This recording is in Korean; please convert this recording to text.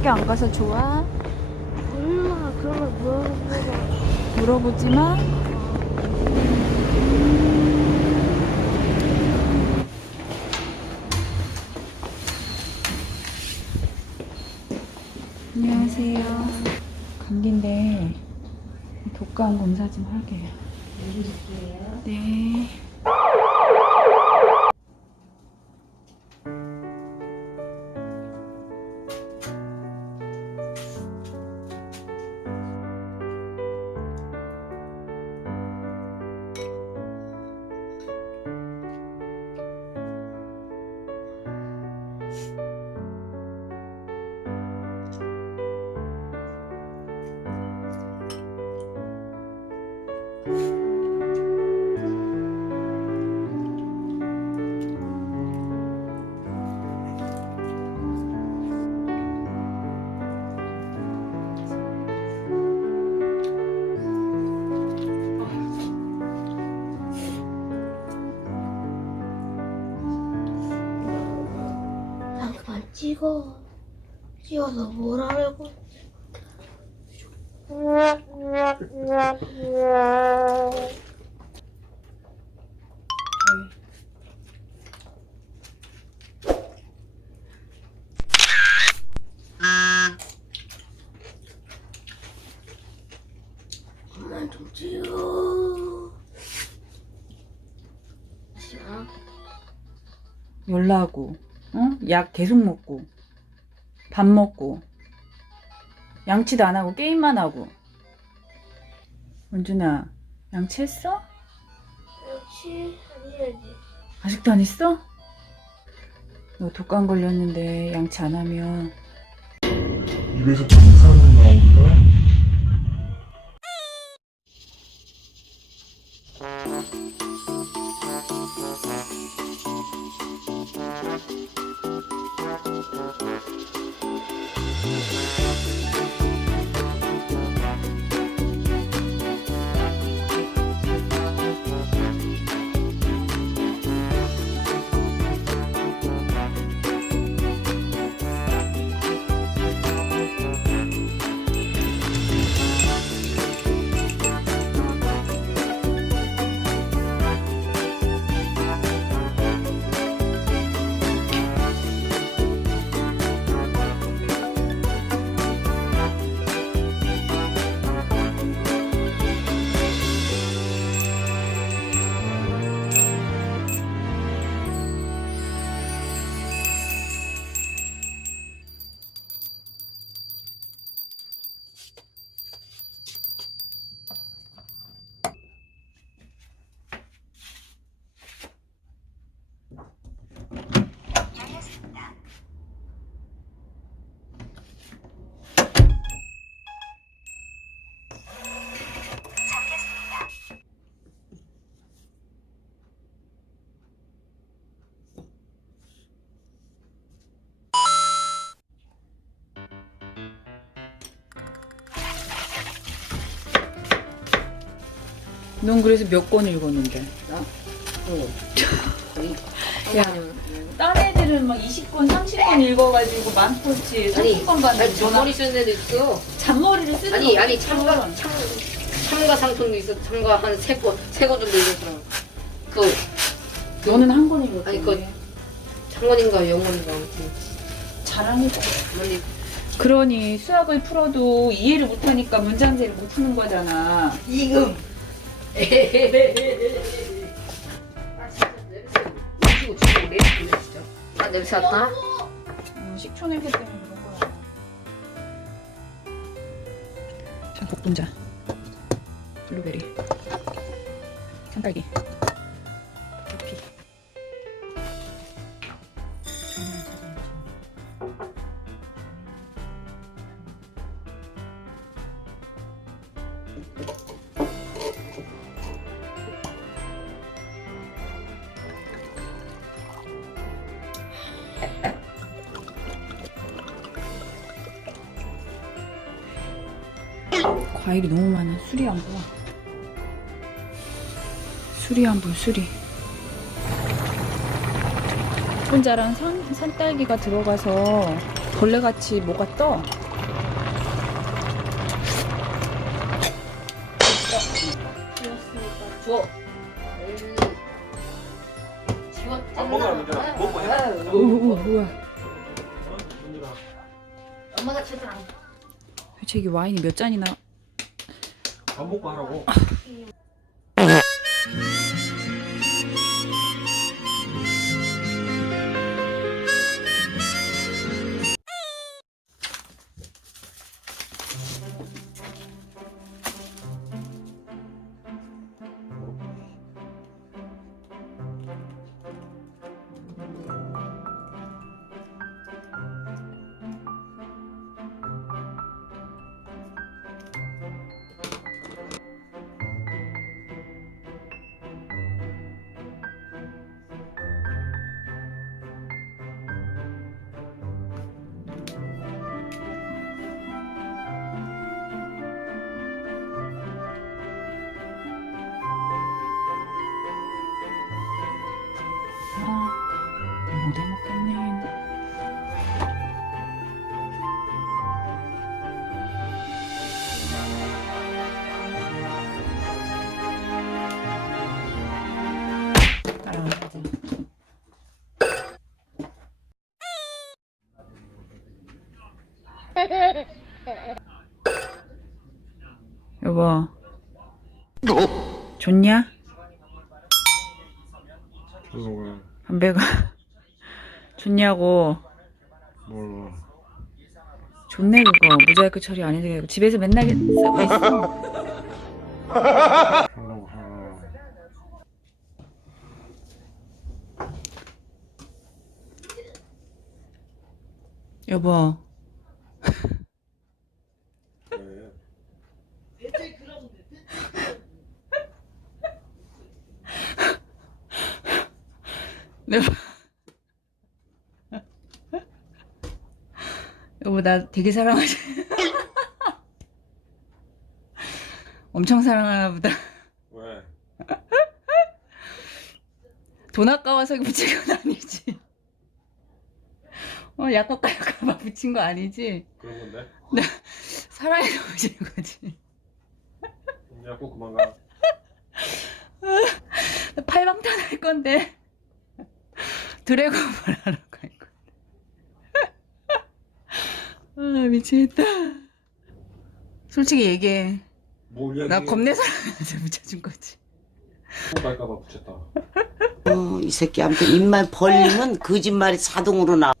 학교 안 가서 좋아? 몰라 그러면 물어보고 물어보지 마. 안녕하세요. 감기인데 독감 검사 좀 하게요. 네. 찍어. 찍어서 뭘 하려고 그만 좀 찍어 자, 열나고, 어? 약 계속 먹고, 밥 먹고, 양치도 안 하고 게임만 하고. 원준아, 양치했어? 역시 아니야지 아직도 안 했어? 너 독감 걸렸는데 양치 안 하면 입에서 방사능 나온다? 넌 그래서 몇 권 읽었는데? 야, 딴 애들은 막 20권, 30권 읽어가지고 만포치 아니, 30권 아니 받는 잔머리 쓰는 애도 있어. 잔머리를 쓰는 아니 거 아니. 참가 참 참가 상품도 있어. 참가 한세권세권 정도 읽었더라. 그 너는 한 권 읽었고 아니, 그- 창원인가 영원인가 아무튼. 자랑이다 아니 그러니 수학을 풀어도 이해를 못하니까 문장제를 못 푸는 거잖아 이 아 냄새 났다. 어, 식초 냄새 때문에 그런 거야. 자 복분자. 블루베리. 산딸기 과일이 너무 많아. 술이 안 보여. 술이 안 보여, 술이. 혼자랑 산, 산딸기가 들어가서 벌레같이 뭐가 떠? 주워. 밥 먹으라. 먹고 해. 오, 오, 뭐야. 엄마가 제대로 안 도대체 이게 와인이 몇 잔이나 밥 먹고 하라고. 못 해 먹겠네. 따라가자. 여보. 좋냐? 죄송해. 담배가 좋냐고 몰라. 좋네 그거 무자이크 처리 안 해도 되고 집에서 맨날 쓰고 있어. 여보 네. 여보 나 되게 사랑하지. 엄청 사랑하나 보다. 왜? 돈 아까워서 붙인 건 아니지. 어 약국 갈까봐 붙인 거 아니지? 그런 건데? 사랑해서 붙인 거지. 야, 꼭 그만 가. 팔방탄 할 건데. 드래곤볼 하러. 갈 건데 아 미치겠다 솔직히 얘기해 뭘 이야기? 나 겁내 사랑해서 붙여준 거지 갈까봐 붙였다. 어, 이 새끼 아무튼 입만 벌리면 거짓말이 자동으로 나.